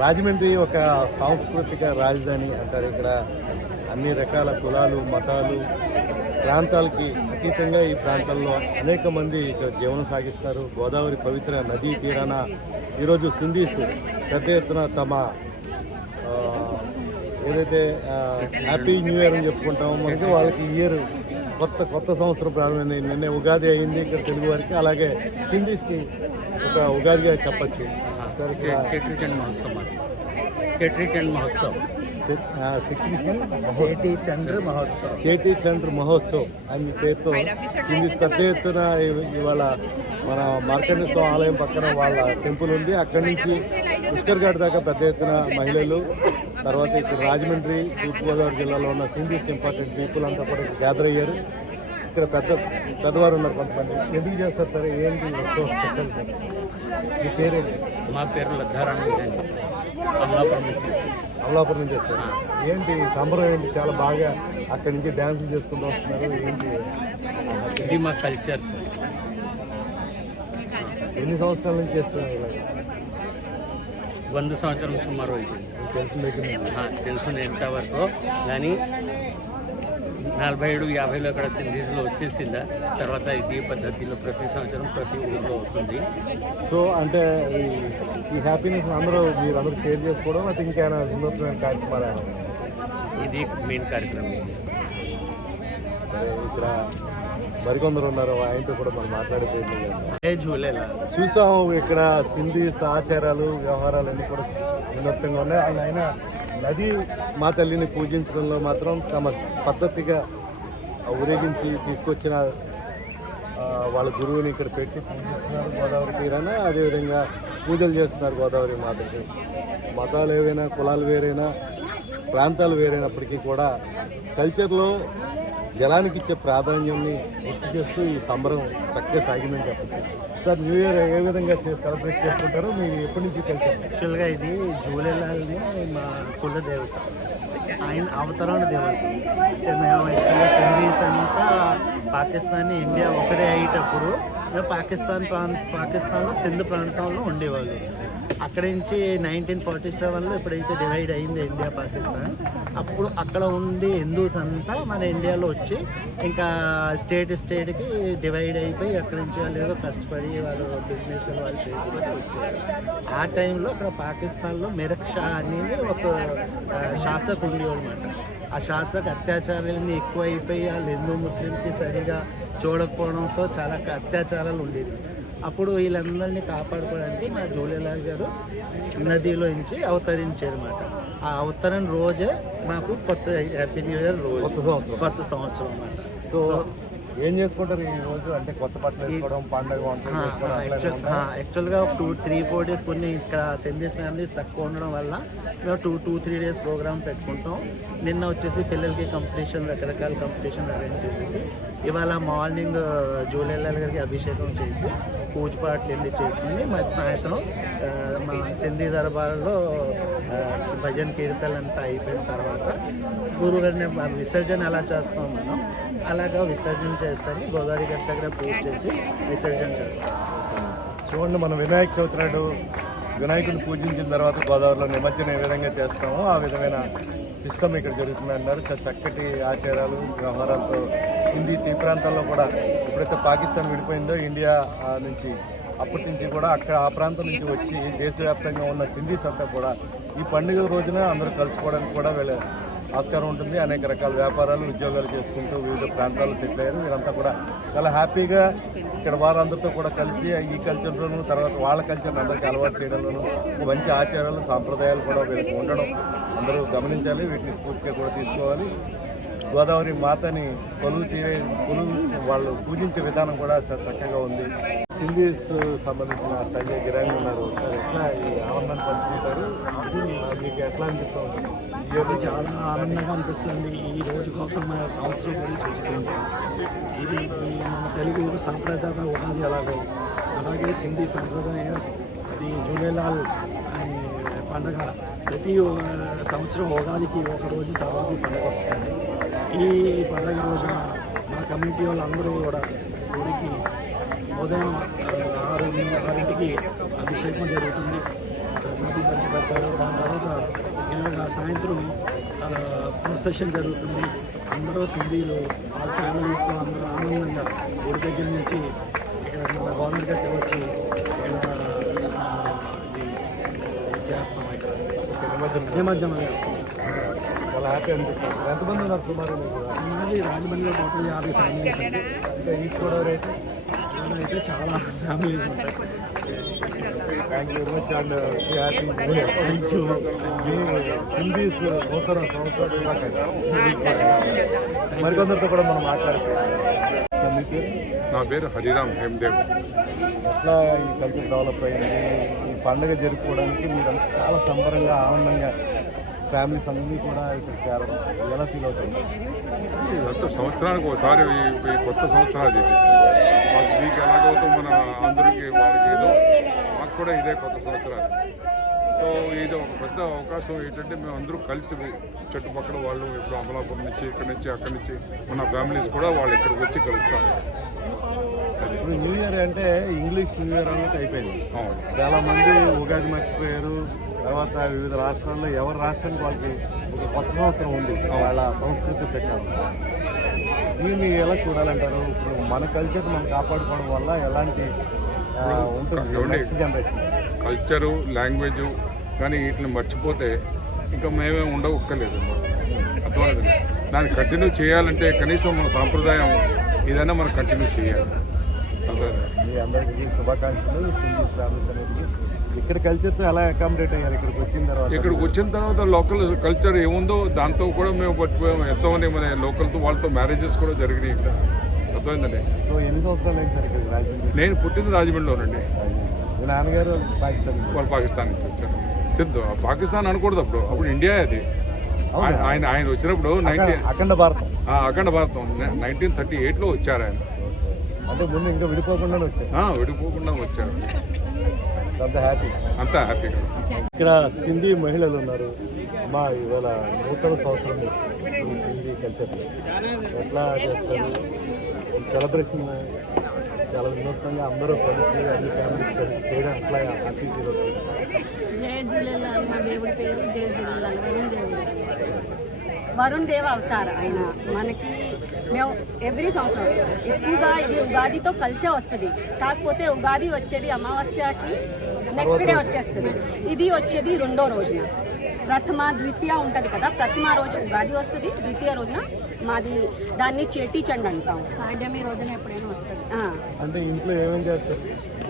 రాజమండ్రి ఒక సాంస్కృతిక రాజధాని అంటారు. ఇక్కడ అన్ని రకాల కులాలు మతాలు ప్రాంతాలకి అతీతంగా ఈ ప్రాంతాల్లో అనేక మంది ఇక్కడ జీవనం సాగిస్తారు గోదావరి పవిత్ర నదీ తీరాన ఈరోజు సింధీస్ పెద్ద ఎత్తున తమ ఏదైతే హ్యాపీ న్యూ ఇయర్ అని చెప్పుకుంటామో మనకి వాళ్ళకి ఇయర్ కొత్త కొత్త సంవత్సరం ప్రారంభమైంది. నిన్నే ఉగాది అయింది ఇక్కడ తెలుగు వారికి. అలాగే సింధీస్కి ఒక ఉగాదిగా చెప్పచ్చు. సార్ ఇక్కడ चेट्री चंड महोत्सव मात्र चेट्री चंड महोत्सव సెక్- ఆ, సెక్యూరిటీ చేతి చంద్ర మహోత్సవ్ చేతి చంద్ర మహోత్సవ్ అని పేరుతో సింధీస్ పెద్ద ఎత్తున ఇ- ఇవాళ మన మార్కండ స్వామి ఆలయం పక్కన వాళ్ళ టెంపుల్ ఉంది అక్కడి నుంచి పుష్కర్ ఘాట్ దాకా పెద్ద ఎత్తున మహిళలు తర్వాత ఇక్కడ రాజమండ్రి తూర్పుగోదావరి జిల్లాలో ఉన్న సింధీస్ ఇంపార్టెంట్ పీపుల్ అంతా కూడా గ్యాదర్ అయ్యారు ఇక్కడ పెద్ద పెద్దవారు ఉన్నారు కొంతమంది ఎందుకు చేస్తారు సార్ ఏంటి ఎక్కువ స్పెషల్ సార్ మీ పేరేంటి మా పేరు లద్దారాణి అమలాపురం నుంచి అమలాపురం నుంచి వచ్చారు. ఏంటి సంబరం ఏంటి? చాలా బాగా అక్కడి నుంచి డ్యాన్సులు చేసుకుంటూ వస్తున్నారు. ఏంటి? ఇది మా కల్చర్ సార్ ఎన్ని సంవత్సరాల నుంచి చేస్తున్నారు ఇలాగ? వంద సంవత్సరం సుమారు అయిపోయింది. ఆ, తెలుసు ఎంతవరకు కానీ నలభై ఏడు యాభైలో అక్కడ సింధీస్లో వచ్చేసిందా? తర్వాత ఇది పద్ధతిలో ప్రతి సంవత్సరం ప్రతి ఊళ్ళో అవుతుంది. సో అంటే ఈ- ఈ హ్యాపీనెస్ అందరూ మీరు అందరూ షేర్ చేసుకోవడం అది ఇంకేమైనా వినూత్నమైన కార్యక్రమాలు? ఇది మెయిన్ కార్యక్రమం. సరే ఇక్కడ మరికొందరు ఉన్నారు ఆయనతో కూడా మనం మాట్లాడిపోయింది ఏ జూలేలా చూసాము ఇక్కడ సింధీస్ ఆచారాలు వ్యవహారాలు అన్నీ కూడా వినూత్నంగా ఉన్నాయి. ఆయన అది నది మా తల్లిని పూజించడంలో మాత్రం తమ పద్ధతిగా ఊరేగించి తీసుకొచ్చిన వాళ్ళ గురువుని ఇక్కడ పెట్టి పూజిస్తున్నారు గోదావరి తీరాన. అదేవిధంగా పూజలు చేస్తున్నారు గోదావరి మాతకి. మతాలు ఏవైనా కులాలు వేరైనా ప్రాంతాలు వేరైనప్పటికీ కూడా కల్చర్లో జలానికి ఇచ్చే ప్రాధాన్యాన్ని గుర్తు చేస్తూ ఈ సంబరం చక్కగా సాగిందని చెప్పచ్చు. సార్ న్యూ ఇయర్ ఏ విధంగా సెలబ్రేట్ చేసుకుంటారు మీరు ఎప్పటి నుంచి కలిసారు యాక్చువల్గా ఇది జూలైలాల్ని మా కుల దేవత. ఆయన అవతరణ దేవస్థ మేము ఇక్కడ సింధీస్ అంతా పాకిస్తాన్ ఇండియా ఒకటే అయ్యేటప్పుడు మేము పాకిస్తాన్ ప్రాంత పాకిస్తాన్లో సింధు ప్రాంతంలో ఉండేవాళ్ళు. అక్కడి నుంచి నైన్టీన్ ఫార్టీ సెవెన్లో ఎప్పుడైతే డివైడ్ అయింది ఇండియా పాకిస్తాన్. అప్పుడు అక్కడ ఉండి హిందూస్ అంతా మన ఇండియాలో వచ్చి ఇంకా స్టేట్ స్టేట్కి డివైడ్ అయిపోయి అక్కడి నుంచి వాళ్ళు ఏదో కష్టపడి వాళ్ళు బిజినెస్ వాళ్ళు చేసుకొని వచ్చారు. ఆ టైంలో అక్కడ పాకిస్తాన్లో మెరక్ షా అనేది ఒక ఆ, శాసక్ అనమాట ఆ శాసక్ అత్యాచారాలన్నీ ఎక్కువ అయిపోయి వాళ్ళు హిందూ ముస్లిమ్స్కి సరిగా చూడకపోవడంతో చాలా అత్యాచారాలు ఉండేది అప్పుడు వీళ్ళందరినీ కాపాడుకోవడానికి మా జూలీలాల్ గారు నదిలో నుంచి అవతరించారు అనమాట ఆ అవతరణ రోజే మాకు కొత్త హ్యాపీ న్యూ ఇయర్ రోజు. కొత్త సంవత్సరం. కొత్త సంవత్సరం అన్నమాట. సో ఏం చేసుకుంటారు ఈ రోజు? అంటే కొత్త బట్టలు వేసుకోవడం పండగ? యాక్చువల్గా టూ త్రీ ఫోర్ డేస్ కొన్ని ఇక్కడ సెందిస్ ఫ్యామిలీస్ తక్కువ ఉండడం వల్ల మేము two two three days program పెట్టుకుంటాం. నిన్న వచ్చేసి పిల్లలకి కాంపిటీషన్ రకరకాల కాంపిటీషన్ అరేంజ్ చేసేసి ఇవాళ మార్నింగ్ జూలైలాల్ గారికి అభిషేకం చేసి పూజపాట్లు వెళ్ళి చేసుకుని మరి సాయంత్రం మా సింధీ దర్బార్లో భజన కీర్తనలు అంతా అయిపోయిన తర్వాత గురుగారిని విసర్జన ఎలా చేస్తాం మనం? అలాగా విసర్జన చేస్తారని గోదావరి గట్ట దగ్గర పూజ చేసి విసర్జన చేస్తాం చూడండి మనం వినాయక చవితి నాడు వినాయకుడిని పూజించిన తర్వాత గోదావరిలో నిమజ్జనం ఏ విధంగా చేస్తామో ఆ విధమైన సిస్టమ్ ఇక్కడ జరుగుతుంది అన్నారు. చ- చక్కటి ఆచారాలు వ్యవహారాలతో సింధీస్ ఈ ప్రాంతాల్లో కూడా ఎప్పుడైతే పాకిస్తాన్ విడిపోయిందో ఇండియా నుంచి అప్పటి నుంచి కూడా అక్కడ ఆ ప్రాంతం నుంచి వచ్చి దేశవ్యాప్తంగా ఉన్న సింధీస్ అంతా కూడా ఈ పండుగ రోజున అందరూ కలుసుకోవడానికి కూడా వెళ్ళారు. ఆస్కారం ఉంటుంది. అనేక రకాల వ్యాపారాలు ఉద్యోగాలు చేసుకుంటూ వివిధ ప్రాంతాల్లో సెటిల్ అయ్యారు. వీరంతా కూడా చాలా హ్యాపీగా ఇక్కడ వారందరితో కూడా కలిసి ఈ కల్చర్లోను తర్వాత వాళ్ళ కల్చర్ని అందరికీ అలవాటు చేయడంలోనూ మంచి ఆచారాలు సాంప్రదాయాలు కూడా వీళ్ళకి ఉండడం అందరూ గమనించాలి. వీటిని స్ఫూర్తిగా కూడా తీసుకోవాలి. గోదావరి మాతని కొలువు తీరే కొలువు వాళ్ళు పూజించే విధానం కూడా చాలా చక్కగా ఉంది. సింధీస్ సంబంధించిన సంజయ్ గిరాణి ఉన్నారు. ఎట్లా ఈ ఆనందాన్ని పంచుకుంటారు? మీకు ఎట్లా అనిపిస్తూ ఉంటుంది చాలా ఆనందంగా అనిపిస్తుంది. ఈ రోజు కోసం మన సంవత్సరం కూడా చూస్తుంది ఇది మన తెలుగు సాంప్రదాయ ఉగాది అలాగే అలాగే సింధీ సాంప్రదాయ ఈ జూలేలాల్ అనే పండగ. ప్రతి సంవత్సరం ఉగాదికి ఒక రోజు తర్వాత ఈ పండగ వస్తుంది. ఈ పండగ రోజున మా కమ్యూనిటీ వాళ్ళందరూ కూడా గుడికి ఉదయం ఆరు ఆరింటికి అభిషేకం జరుగుతుంది. ప్రసాదం పంచి పెడతారు దాని తర్వాత ఇలాగ సాయంత్రం ప్రొసెషన్ జరుగుతుంది. అందరూ సింధీలు వాళ్ళ ఫ్యామిలీస్తో అందరూ ఆనందంగా ఊరి దగ్గర నుంచి ఇక్కడ మన గోదావరి గట్టి వచ్చి చేస్తాం ఇక్కడ. నిమజ్జనం చేస్తాం. చాలా హ్యాపీ అనిపిస్తుంది. ఎంతమంది ఉన్నారు సుమారు? మీకు? మాది రాజమండ్రిలో టోటల్ యాభై ఫ్యామిలీస్ అండి. ఇంకా ఈస్ట్ గోదావరి అయితే అయితే చాలా ఫ్యామిలీస్ ఉంటాయి thank you much and thank you Hindus నూతన సంవత్సర మరికొందరితో కూడా మనం మాట్లాడుతున్నాం మీ నా పేరు హరిరామ్ హేమ్దేవ్. ఎట్లా ఈ కల్చర్ డెవలప్ అయింది? ఈ పండుగ జరుపుకోవడానికి మీరు చాలా సంబరంగా ఆనందంగా ఫ్యామిలీస్ అన్నీ కూడా ఇక్కడ చేరడం ఎలా ఫీల్ అవుతుంది? సంవత్సరానికి ఒకసారి ఈ కొత్త సంవత్సరాది ఇది. మాకు ఎలాగవుతూ మన అందరికీ వాళ్ళకి ఏదో మాకు కూడా ఇదే కొత్త సంవత్సరాలు. సో ఇది ఒక పెద్ద అవకాశం ఏంటంటే మేము అందరూ కలిసి చుట్టుపక్కల వాళ్ళు ఇప్పుడు అమలాపురం నుంచి ఇక్కడి నుంచి అక్కడి నుంచి మన ఫ్యామిలీస్ కూడా వాళ్ళు ఇక్కడికి వచ్చి కలుస్తారు. ఇప్పుడు న్యూ ఇయర్ అంటే ఇంగ్లీష్ న్యూ ఇయర్ అన్నట్టు అయిపోయింది. చాలా మంది ఉగాది మర్చిపోయారు తర్వాత వివిధ రాష్ట్రాల్లో ఎవరి రాష్ట్రానికి వాళ్ళకి ఒక కొత్త సంవత్సరం ఉంది. వాళ్ళ సంస్కృతి ప్రకారం. దీన్ని ఎలా చూడాలంటారు? ఇప్పుడు మన కల్చర్ మనం కాపాడుకోవడం వల్ల ఎలాంటి ఉంటుంది జనరేషన్ కల్చరు లాంగ్వేజ్ కానీ వీటిని మర్చిపోతే ఇంకా మేమే ఉండవక్కర్లేదు. అర్థమైంది దాన్ని కంటిన్యూ చేయాలంటే కనీసం మన సాంప్రదాయం ఏదైనా మనం కంటిన్యూ చేయాలి. అందరికీ శుభాకాంక్షలు. సింగిల్ ఫ్యామిలీస్ అనేది ఇక్కడ కల్చర్తో ఎలా అకామిడేట్ అయ్యారు? ఇక్కడికి వచ్చిన తర్వాత? ఇక్కడికి వచ్చిన తర్వాత లోకల్ కల్చర్ ఏముందో దాంతో కూడా మేము పట్టుకుపోయాము ఎంతోమంది మన లోకల్తో వాళ్ళతో మ్యారేజెస్ కూడా జరిగినాయి ఇక్కడ. అర్థమైందండి? సో ఎన్ని సంవత్సరాలు అయింది సార్ ఇక్కడ రాజమండ్రి? నేను పుట్టింది రాజమండ్రిలోనండి. మీ నాన్నగారు పాకిస్తాన్ వాళ్ళు పాకిస్తాన్ నుంచి వచ్చారు. సిద్ధు పాకిస్తాన్ అనకూడదు అప్పుడు. అప్పుడు ఇండియా అది. ఆయన ఆయన వచ్చినప్పుడు నైన్టీన్ అఖండ భారతం. అఖండ భారతం. నైన్టీన్ థర్టీ ఎయిట్లో వచ్చారు ఆయన. అంటే ముందు ఇంకా విడిపోకుండానే వచ్చారు. ఆ, విడిపోకుండా వచ్చారు. అంత హ్యాపీ అంతా హ్యాపీగా ఇక్కడ సింధీ మహిళలు ఉన్నారు. అమ్మా ఇవాళ నూతన సంవత్సరం ఈ సింధీ కల్చర్ ఎట్లా చేస్తారు? ఈ సెలబ్రేషన్ చాలా వినూత్నంగా అందరూ కలిసి అన్ని ఫ్యామిలీస్ కలిసి చేయడం ఎట్లా హ్యాపీ ఫీల్ అవుతుంది జయ జూలేలాల్ మా దేవుడి పేరు జయ జూలేలాల్ వరుణ్ దేవుడు. వరుణ్ దేవ్ అవతార్ ఆయన. మనకి మేము ఎవ్రీ సంవత్సరం ఎక్కువగా ఇది ఉగాదితో కలిసే వస్తుంది. కాకపోతే ఉగాది వచ్చేది అమావాస్యకి నెక్స్ట్ డే వచ్చేస్తుంది. ఇది వచ్చేది రెండో రోజున. ప్రథమ ద్వితీయ ఉంటుంది కదా. ప్రథమ రోజు ఉగాది వస్తుంది. ద్వితీయ రోజున మాది దాన్ని చేటీ చండ్ అంటాం. పాడ్యమి రోజున ఎప్పుడైనా వస్తుంది. ఆ. అంటే ఇంట్లో ఏమేమి చేస్తారు?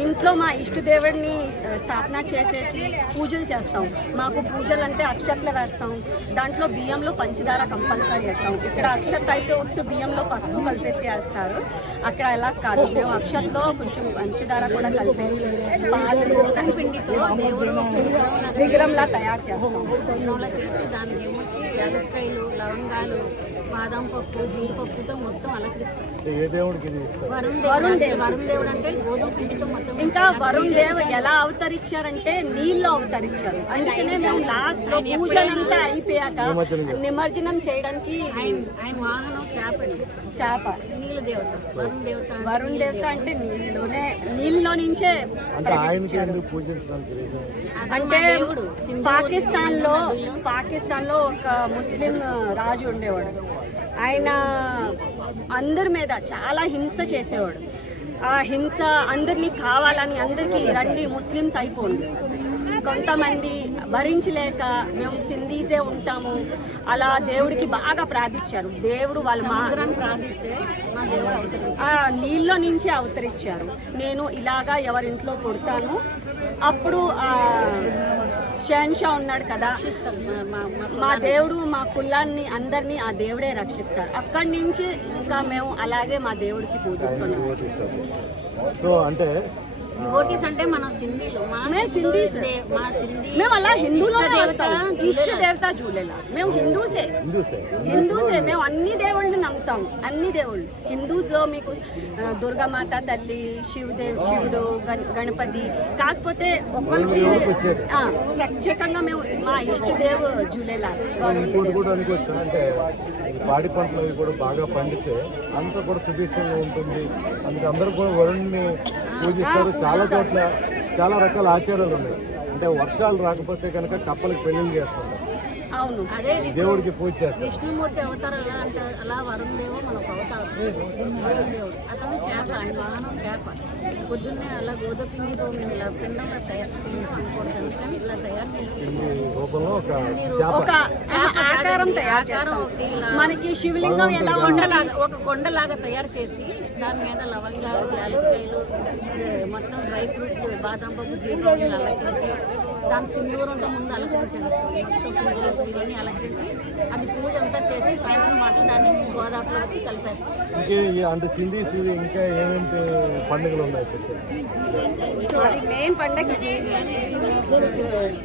ఇంట్లో మా ఇష్టదేవుడిని స్థాపన చేసేసి పూజలు చేస్తాం. మాకు పూజలు అంటే అక్షతలు వేస్తాం. దాంట్లో బియ్యంలో పంచదార కంపల్సరీ వేస్తాం. ఇక్కడ అక్షత్ అయితే ఉట్టు బియ్యంలో పసుపు కలిపేసి వేస్తారు. అక్కడ ఎలా కాదు. మేము అక్షత్లో కొంచెం పంచదార కూడా కలిపేసి పాలు గోధుమ పిండితో దేవుడు విగ్రహంలా తయారు చేస్తాం. విగ్రహంలా చేసి దానికి ఏమొచ్చి యాలక్కాయలు లవంగాలు బాదం పప్పు జీడిపప్పుతో మొత్తం అలంకరిస్తాం వరుణ్ దేవ్ వరుణ్ దేవుడు. అంటే గోధుమ పిండితో మొత్తం ఇంకా వరుణ్ దేవ్ ఎలా అవతరించారంటే నీళ్ళు అవతరించారు. అందుకనే మేము లాస్ట్లో పూజలంతా అయిపోయాక నిమజ్జనం చేయడానికి ఆయన వాహనం చేపడి చేప. నీళ్ళ దేవత. వరుణ్ దేవత వరుణ్ దేవత అంటే నీళ్ళలోనే నీళ్ళలో నుంచే అంటే ఎందుకు పూజించడానికి? అంటే పాకిస్తాన్లో పాకిస్తాన్లో ఒక ముస్లిం రాజు ఉండేవాడు. ఆయన అందరి మీద చాలా హింస చేసేవాడు. ఆ హింస అందరినీ కావాలని అందరికీ రండి ముస్లిమ్స్ అయిపోండి. కొంతమంది భరించలేక మేము సింధీసే ఉంటాము. అలా దేవుడికి బాగా ప్రార్థించారు. దేవుడు వాళ్ళ మాత్రం ప్రార్థిస్తే మా దేవుడు అవతరించారు. ఆ నీళ్ళ నుంచి అవతరించారు. నేను ఇలాగా ఎవరింట్లో పుడతాను. అప్పుడు ఆ షహన్షా ఉన్నాడు కదా. మా దేవుడు మా కులాన్ని అందరినీ ఆ దేవుడే రక్షిస్తారు. అక్కడి నుంచి ఇంకా మేము అలాగే మా దేవుడికి పూజిస్తున్నాం. సో అంటే డివోటీస్ అంటే మన సింధీలో. మేము సింధీస్. మా సింధీ మేము అలా హిందూలోనే వస్తాం. ఇష్ట దేవత జూలేలా. మేము హిందూసే. హిందూసే. మేము అన్ని దేవుళ్ళని నమ్ముతాం. అన్ని దేవుళ్ళు. హిందూస్లో మీకు దుర్గామాత తల్లి శివదేవ్ శివుడు గణ- గణపతి. కాకపోతే ఒకరికి ఆ, ప్రత్యేకంగా మేము మా ఇష్టదేవ్ జూలేలా. ఇంకోటి కూడా అనుకోవచ్చు అంటే ఈ పాడి పంటలు కూడా బాగా పండితే అంత కూడా సుభిక్షంగా ఉంటుంది. అందుకే అందరూ కూడా వరుణ్ణి పూజిస్తారు. చాలా చోట్ల చాలా రకాల ఆచారాలు ఉన్నాయి. అంటే వర్షాలు రాకపోతే కనుక కప్పలకు పెళ్ళిళ్ళు చేస్తుంటారు. అవును. అదే దేవుడికి పూజ చేస్తారు. విష్ణుమూర్తి అవతారం ఎలా అంటే అలా వరుణ్ దేవు మనకు అవతారం. వరుణ్ దేవుడు అతను చేప ఆయన వాహనం చేప. పొద్దున్నే అలా గోధుపిండితో మేము ఇలా పిండం తయారు అందుకని ఇలా తయారు చేసి ఒక చేప. ఒక ఆ- ఆకారం తయారు చేస్తాం. మనకి శివలింగం ఎలా కొండలాగా ఒక కొండలాగా తయారు చేసి దాని మీద లవంగాలు యాలక్కాయలు మొత్తం డ్రై ఫ్రూట్స్ బాదం పప్పు జీడిపప్పులు అలంకరించి దాని సింధూరంతో ముందు అలంకరించేస్తాం మొత్తం సింధూరం ఇవన్నీ అలంకరించి అది పూజ అంతా చేసి సాయంత్రం మాటలు దాన్ని గోదావరిలో వచ్చి కలిపేస్తాం అంటే సింధీస్ ఇంకా ఏమేంటి పండుగలు ఉన్నాయి మెయిన్ పండగ.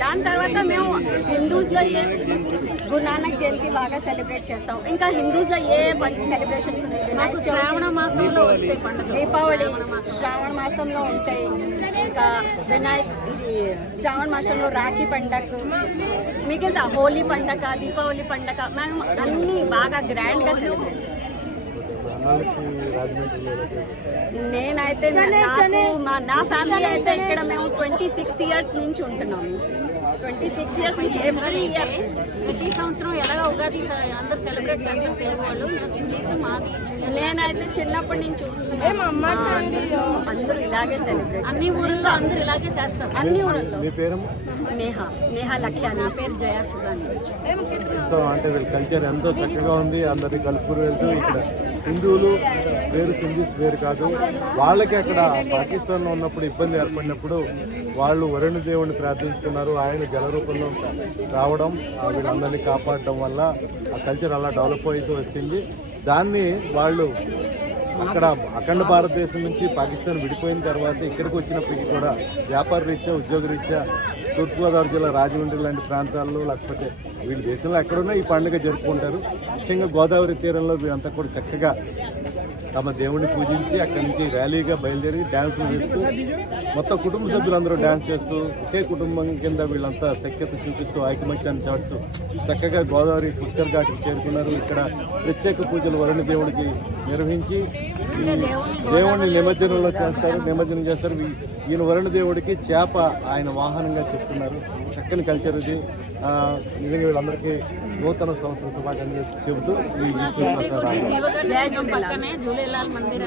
దాని తర్వాత మేము హిందూస్లో ఏ గురునానక్ జయంతి బాగా సెలబ్రేట్ చేస్తాం. ఇంకా హిందూస్లో ఏ సెలబ్రేషన్స్ ఉన్నాయి? శ్రావణ మాసంలో వస్తాయి పండుగ దీపావళి శ్రావణ మాసంలో ఉంటాయి. ఇంకా వినాయక్ శ్రావణ మాసంలో రాఖీ పండగ మిగతా హోలీ పండగ దీపావళి పండగ మేము అన్ని బాగా గ్రాండ్గా సెలబ్రేట్ చేస్తాం. అన్నాళ్ళకి రాజమండ్రిలో ఎలా చేస్తారు? నేనైతే మా నా ఫ్యామిలీ అయితే ఇక్కడ మేము ట్వంటీ సిక్స్ ఇయర్స్ నుంచి ఉంటున్నాము. ట్వంటీ సిక్స్ ఇయర్స్ నుంచి ఎవ్రీ ఇయర్ ప్రతి సంవత్సరం ఎలాగ ఉగాది అందరూ సెలబ్రేట్ చేస్తారు తెలుగు వాళ్ళు. మాది నేనైతే చిన్నప్పటి నుంచి చూస్తున్నాను అందరూ ఇలాగే సెలబ్రేట్ అన్ని ఊళ్ళో అందరూ ఇలాగే చేస్తారు. అన్ని ఊళ్ళో మీ పేరమ్మా నేహ. నేహ లఖ్యాని పేరు జయా సో అంటే వీళ్ళ కల్చర్ ఎంతో చక్కగా ఉంది. అందరినీ కలుపుకుని వెళ్తూ ఇక్కడ హిందువులు వేరు సింధీస్ వేరు కాదు. వాళ్ళకి అక్కడ పాకిస్తాన్లో ఉన్నప్పుడు ఇబ్బంది ఏర్పడినప్పుడు వాళ్ళు వరుణ దేవుడిని ప్రార్థించుకున్నారు. ఆయన జల రూపంలో రావడం ఆ వీళ్ళందరినీ కాపాడడం వల్ల ఆ కల్చర్ అలా డెవలప్ అవుతూ వచ్చింది. దాన్ని వాళ్ళు అక్కడ అఖండ భారతదేశం నుంచి పాకిస్తాన్ విడిపోయిన తర్వాత ఇక్కడికి వచ్చినప్పటికీ కూడా వ్యాపార రీత్యా ఉద్యోగ రీత్యా తూర్పుగోదావరి జిల్లా రాజమండ్రి లాంటి ప్రాంతాల్లో లేకపోతే వీళ్ళ దేశంలో ఎక్కడున్నా ఈ పండుగ జరుపుకుంటారు. ముఖ్యంగా గోదావరి తీరంలో వీరంతా కూడా చక్కగా తమ దేవుడిని పూజించి అక్కడి నుంచి ర్యాలీగా బయలుదేరి డ్యాన్సులు వేస్తూ మొత్తం కుటుంబ సభ్యులందరూ డ్యాన్స్ చేస్తూ ఒకే కుటుంబం కింద వీళ్ళంతా సఖ్యత చూపిస్తూ ఐకమత్యాన్ని చాటుతూ చక్కగా గోదావరి పుష్కర్ ఘాట్కి చేరుకున్నారు. ఇక్కడ ప్రత్యేక పూజలు వరుణ దేవుడికి నిర్వహించి దేవుడిని నిమజ్జనంలో చేస్తారు నిమజ్జనం చేస్తారు. ఈయన వరుణ దేవుడికి చేప ఆయన వాహనంగా చెప్తున్నారు. చక్కని కల్చర్ ఇది. ఆ, నిజంగా వీళ్ళందరికీ నూతన సంవత్సర శుభాకాంక్షలు చెబుతూ జూలేలాల్ మందిర్